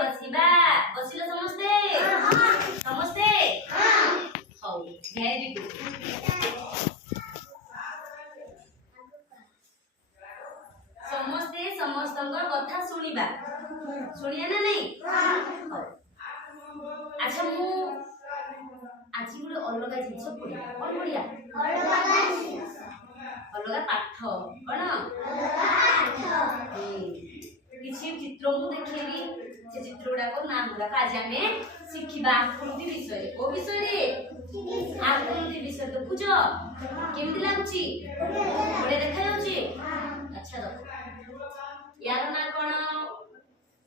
बसिबा बसिलो समस्ते समस्ते हौ very good समस्ते समस्तंकर कथा सुनिबा सुनिया ना नहीं हौ अच्छा मु आज गोटे अलग जिनिस पढ़िया कौन पढ़िया अलग पाठ कौन किसी चित्र मु देखेबी से चित्र गुड़ाक नाम गुड़ाक आज आम शिखा आकृति विषय को विषय आकृति विषय देखुच केमती लगुच बड़े देखा जाउची अच्छा देखो यार ना कौन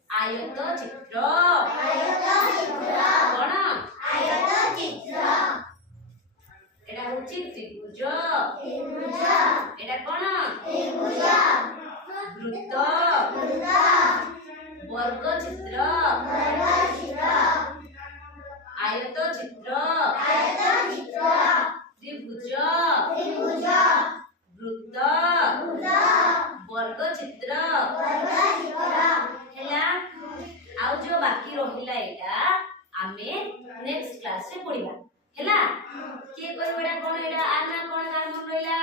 आयत चित्र कौन एटा होची त्रिभुज एटा कौन वृत्त वर्ग चित्र आयत चित्र त्रिभुज वृत्त वर्ग चित्र हैला आउ जो बाकी रहिला एटा आमे नेक्स्ट क्लास से पढिबा हैला के कहबो एटा कोन एटा आना कोन कार मन रहिला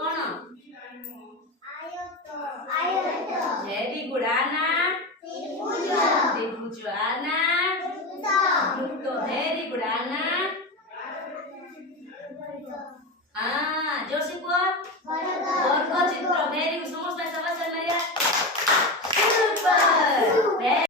कोन आयत वेरी गुड आना त्रिभुज आना वृत्त वेरी गुड आना हां जोर से